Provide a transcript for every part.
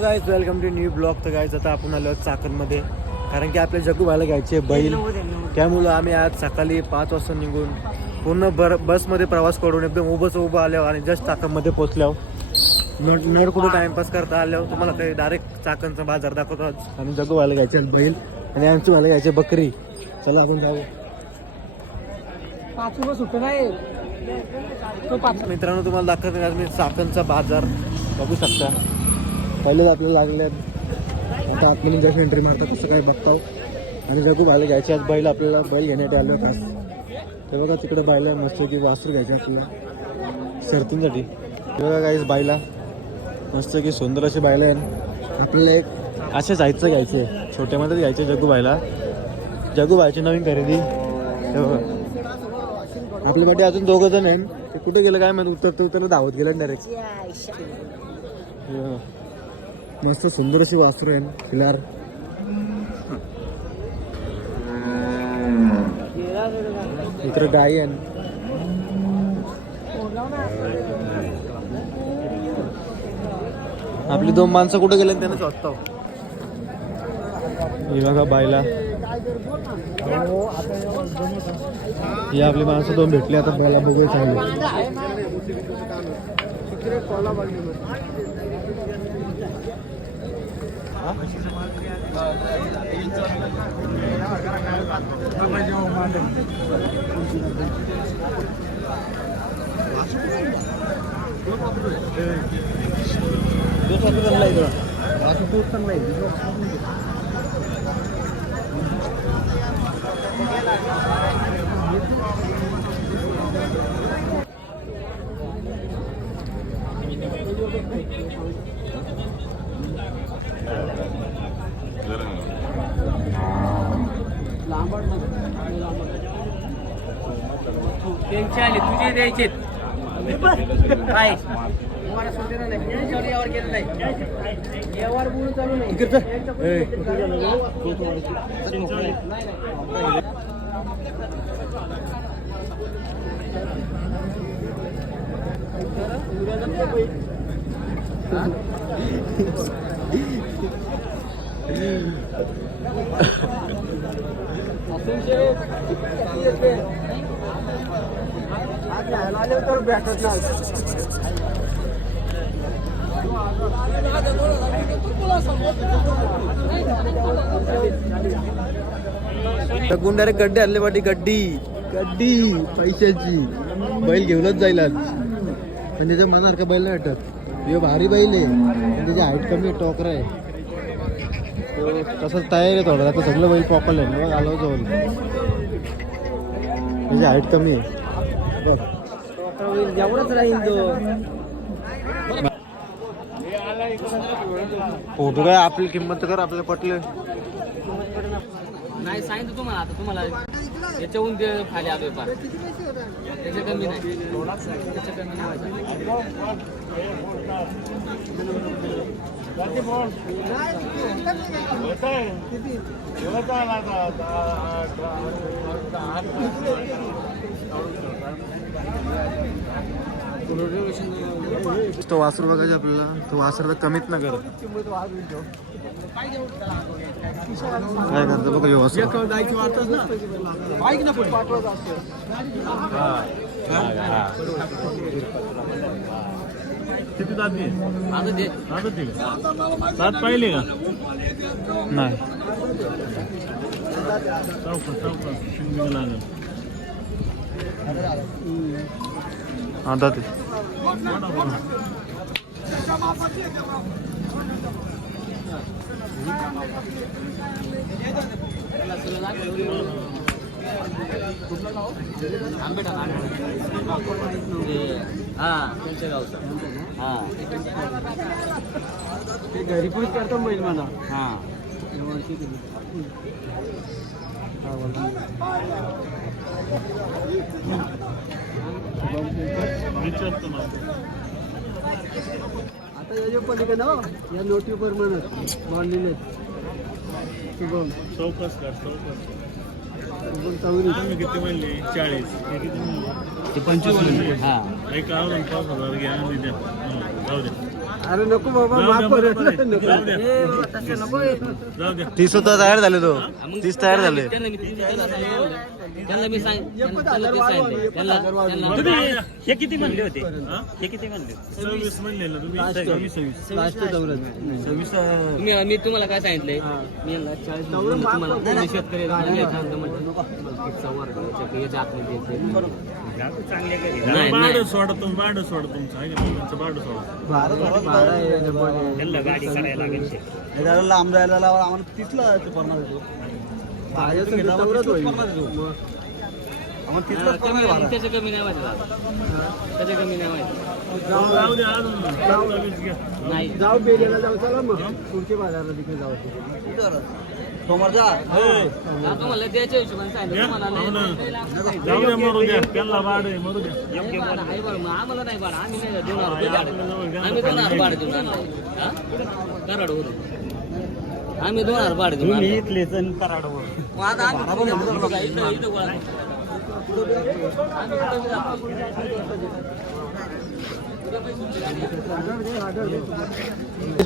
Guys welcome to new blog. तर guys आता आपण आलो चाकणमध्ये, कारण की आपल्या जग्गू भाईला घ्यायचे बैल. त्यामुळं आम्ही आज सकाळी 5 वाजता निघून पूर्ण बसमध्ये प्रवास करून एकदम उभं आल्यावर आणि जस्ट चाकणमध्ये पोहोचल्यावर नर कुठं टाइमपास करता आल्यावर तुम्हाला काही डायरेक्ट चाकणचा बाजार दाखवतो आज. आणि जग्गू भाईला घ्यायचे बैल आणि आमची भाईला घ्यायचे बकरी. चला आपण जाऊ. मित्रांनो तुम्हाला दाखवतो आज मी चाकणचा बाजार बघू शकता. पहिलेच आपल्याला लागल्यात, आता आतमध्ये जस्ट एंट्री मारतात तसं काय बघताव. आणि जगू भायला घ्यायचे आज बैल, आपल्याला बैल घेण्यासाठी आलो खास. ते बघा तिकडे बायला मस्त की वासरू घ्यायचे आपल्याला शर्तींसाठी. बघा काहीच बायला मस्त की सुंदर अशी बायला आहे. आपल्याला एक असे जायचं घ्यायचे, छोट्यामध्ये घ्यायचे जगू भाईला. जगू भाईची नवीन खरेदी. ते बघा आपल्या पाठी अजून 2 जण आहेत. ते कुठे गेलं काय माहिती, उतरला धावत गेलं डायरेक्ट. मस्त सुंदर अशी वासरू आहे खिलार. इकडे गाय आहे. आपली 2 माणसं कुठे गेले त्यांना शोधतो. ही बघा बायला, ही आपली माणसं 2 भेटली. आता बायला बघूया चांगली. त्यांचे आले तुझे द्यायचे काय यावर गेलं नाही, यावर बोलून चालू नाही. तर भेटत नाही. डायरेक्ट गड्डे आणले पाठी. गड्डी पैशाची बैल घेऊनच जाईल आज. पण त्याच्या मनासारखा बैल नाही वाटत. हे भारी बैल आहे पण त्याची हाईट कमी आहे, टोकरा आहे. तसंच तयार आहे थोडा. आता सगळं बैल पॉपल आहे. मग आलो जवळ त्याची हाईट कमी आहे. एवढंच राहील तो. फोटो काय आपली किंमत कर, आपल्याला पटलं नाही सांगितलं तुम्हाला. आता तुम्हाला याच्याहून ते खाली आलोय फार, त्याच्या कमी नाही, त्याच्या कमी नाही. तो वासरू बघायचे आपल्याला. तो वासरू कमीत ना कर काय करतो बघा. किती दात पाहिले का नाही. आता ते घरी पण करतो बैल मला. आता याच्या पलीकडे ना या नोटीवर म्हणत मांडलेले शुभम चौकस कर चौकस. शुभम चौरी तुम्ही किती म्हणले 40 हे किती म्हणले ते 25 म्हणले. एक आवरून 5000 घ्या आणि द्या. जाऊ दे अरे नको बाबा जाऊ द्या, माफ बरोबर आहे. कर. जाऊ द्या. ए बाबा, तसं नको आहे. जाऊ द्या 30 सुद्धा तयार झाले तो मग 30 तयार झाले. त्यांना मी सांगितलं. त्यांना मी सांगितलं त्यांना ते सांगितलं त्यांना तुम्ही हे किती म्हणले होते हा? हे किती म्हणले 26 म्हणले ना तुम्ही 26. मी तुम्हाला काय सांगितलंय मी यांना 40 म्हणलं, तुम्हाला तुम्ही शेतकरी राहिले का? म्हटलं, एक सव्वा वर्षाच्या याच्या आतमध्ये येते. चांगले घरी नाही, भाडं नाही. सोडा तुम्ही भाडं सोडा तुमचं आहे का नाही? तुमचं भाडं सोडा त्यांना गाडी करायला लागेल ते. लांब जायला लावा आम्हाला तिथलं ते पडणार आहे तो. त्याच्या कमी नाही व्हायचं त्याच्या कमी नाही व्हायचं जाऊ द्या अजून 26 घ्या. नाही जाऊ बेलेला जाऊ चला मग पुढच्या बाजारला तिकडे जाऊ सोमवारचा जातो मला द्यायच्या हिशोबाने सांगितलं घ्या. तुम्हाला हो नाही. ना. जाऊ द्या मरू द्या त्यांना भाडं आहे मरू द्या. योग्य भाडं आहे बरं, मग आम्हाला नाही भाडं, आम्ही नाही देणार रुपये भाडं. आम्ही 2000 भाडं देऊन आणलंय. हा? कराडवरून. आम्ही 2000 भाडं देऊन तुम्ही आणलंय. इथलेच आणि कराडवर. मग आता आम्ही इथं गोळा करू.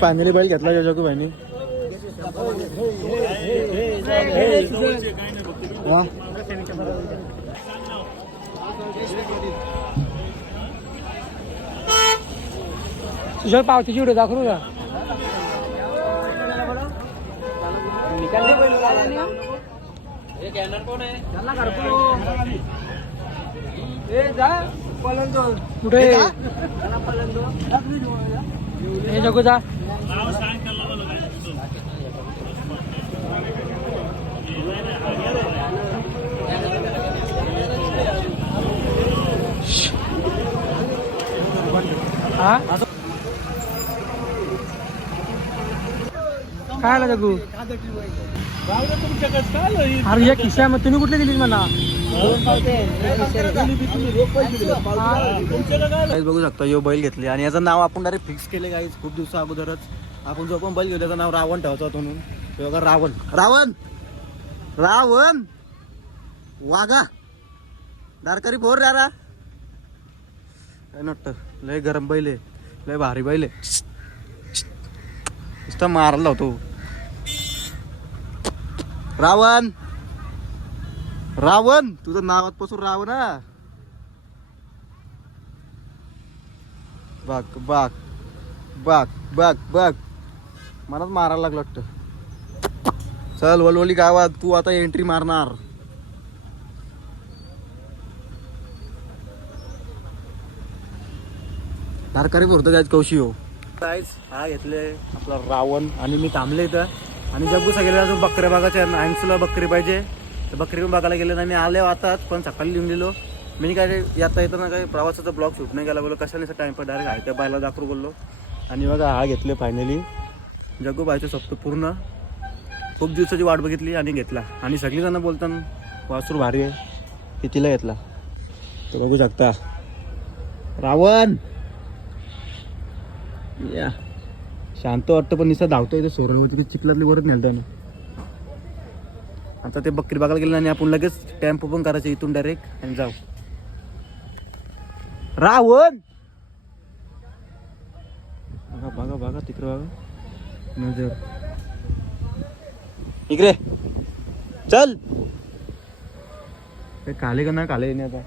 फायनली बैल घेतला जगू भाईनी. वा तुझ्या पावतीची व्हिडिओ दाखवू का? कुठे हे जगू जा. नाव सांग त्यांना मला काय तुमचं. हा काय आला जगू? अरे या खिशामध्ये तुम्ही कुठले दिली मला? बघू शकता यो बैल घेतले आणि याचं नाव आपण डायरेक्ट फिक्स केले गाईज खूप दिवसा अगोदरच. आपण जो पण बैल घेतो त्याचं नाव रावण ठेवायचं होतं म्हणून. हे बघा रावण रावण रावण वाघा दारकरी फोर यारा काय नटत. लय गरम बैल आहे, लय भारी बैल आहे. नुसता मारला होतो रावण. रावण तुझं नावात पासून रावण ना. बघ बघ बघ बघ बघ मलाच मारायला लागलं वाटतं. चल वलवली गावात तू आता एंट्री मारणार. सरकारी भरतो काय कौशी हो. हा घेतले आपला रावण आणि मी थांबले इथं आणि जग्गू सगळ्या अजून बकऱ्या बघायच्या ऐंशीला बकरी पाहिजे तर बकरी पण बघायला गेले आणि आले आताच पण सकाळी लिहून दिलो. मी काय येता येताना काही प्रवासाचा ब्लॉग शूट नाही केला बोललो कशाने टाइम पण डायरेक्ट आहे त्या बायला दाखवू बोललो. आणि बघा हा घेतले फायनली. जग्गू बायचं स्वप्न पूर्ण खूप दिवसाची वाट बघितली आणि घेतला. आणि सगळीजणं बोलताना वासरू भारी आहे की तिला घेतला. तर बघू शकता रावण या शांत वाटतं पण निसा धावतोय ते सोरावरती चिखलातली वरच नेलता ना. आता ते बकरी बघायला गेलं आणि आपण लगेच टेम्पो पण करायचं इथून डायरेक्ट आणि जाऊ. रावण बघा बघा बघा तिकडे बघा नजर इकडे चल. काले का ना काले नाही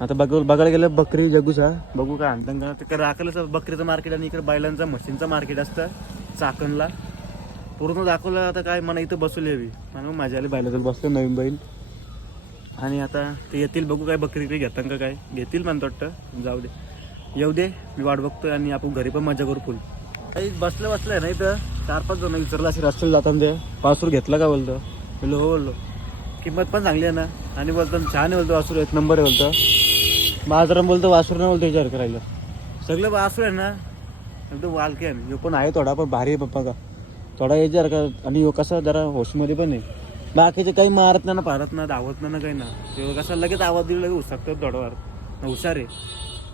आता बघायला गेलं बकरी जगूचा बघू काय आणतं का. तिकडे राखलं बकरीचं मार्केट आणि इकडे बैलांचं मशीनचं मार्केट असतं चाकणला पूर्ण दाखवलं. आता काय मला इथं बसवली हवी म्हणून माझ्या आली बैलाचं बसलं नवीन बैल. आणि आता ते येतील बघू काय बकरी काही घेतात का काय घेतील म्हणतो वाटतं. जाऊ दे येऊ दे मी वाट बघतोय आणि आपण घरी पण मजा करू फुल. काही बसलं आहे ना इथं 4-5 जण विचारलं असे रस्त्याला जाताना ते वासरू घेतला का बोलतो. बोललो हो बोललो किंमत पण चांगली आहे ना आणि बोलतो छान आहे बोलतो वासरू 1 नंबर आहे बोलतो. बाजारात बोलतो वासरू नाही बोलतो विचार करायला. सगळं वासरू आहे ना एकदम वालके आहे. ह्यो पण आहे थोडा पण भारी आहे पप्पा का थोडा याच्यावर का. आणि ह्यो कसा जरा होशमध्ये पण आहे. बाकीचे काही मारत ना पारत ना धावत ना काही ना. ते कसा लगेच आवाज दिला लगेच उसकतात थोडावर हुशार आहे.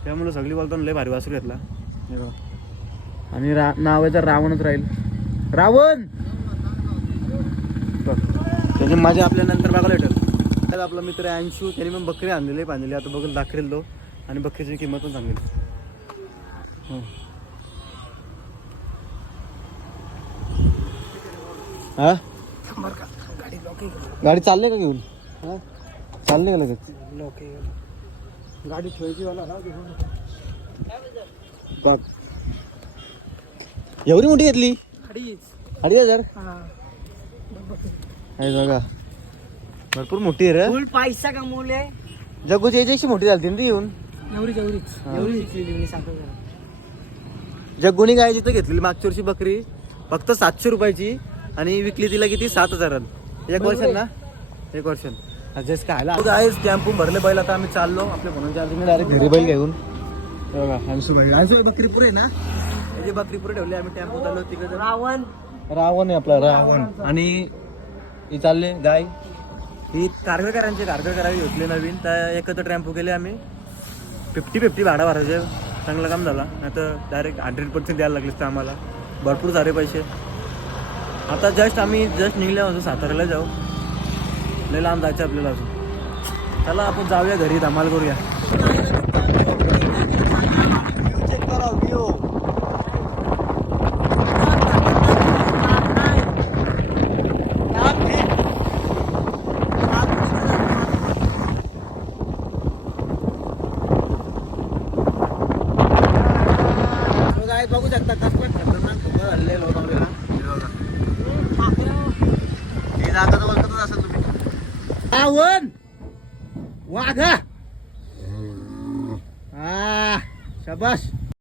त्यामुळे सगळी बोलताना लय भारी वासरू घेतला. आणि नावाचा रावणच राहील रावण. त्याची मजा आपल्या नंतर बघायला भेटेल. आपला मित्र अंशू त्याने पण बकरी आणलेली बांधलेली आता बघून दाखवेल तो. आणि बकरीची किंमत पण सांगेल. हा गाडी चालले का घेऊन हा चालले का लगेच गाडी ठेवायची वाला बघ एवढी मोठी घेतली 2,500 बघा भरपूर मोठी आहे रे फुल पैसा कमवले जग्गूची याच्याशी मोठी झाली ना ती येऊन जग्गूनी गाय जिथं घेतलेली मागच्या वर्षी बकरी फक्त 700 रुपयाची आणि विकली तिला किती 7,000 एक वर्षान ना 1 वर्षान जस्ट खायला टॅम्पो भरले बैल आता आम्ही चाललो आपल्या म्हणून डायरेक्ट घरी बैल घेऊन बघा अंशुबाई बकरीपूर आहे ना त्याची बकरीपूर ठेवली आम्ही टेम्पो चाललो तिकडे रावण आहे आपला रावण आणि ही चालले गाय ही कारगळकरांची कारगळकरावी घेतली नवीन तर एकत्र टेम्पो केले आम्ही 50-50 भाडा भरायचे चांगलं काम झाला नाही तर डायरेक्ट 100% द्यायला लागले तर आम्हाला भरपूर सारे पैसे आता आम्ही निघले होतो साताऱ्याला जाऊ लय लांब जायचं आपल्याला अजून चला आपण जाऊया घरी धमाल करूया चेक करा व्ह्यू बघू शकता कसं खतरनाक धुकं हल्ले लोणावळ्याला हे जागा तर बघतच असाल तुम्ही रावण वाघा शाबाश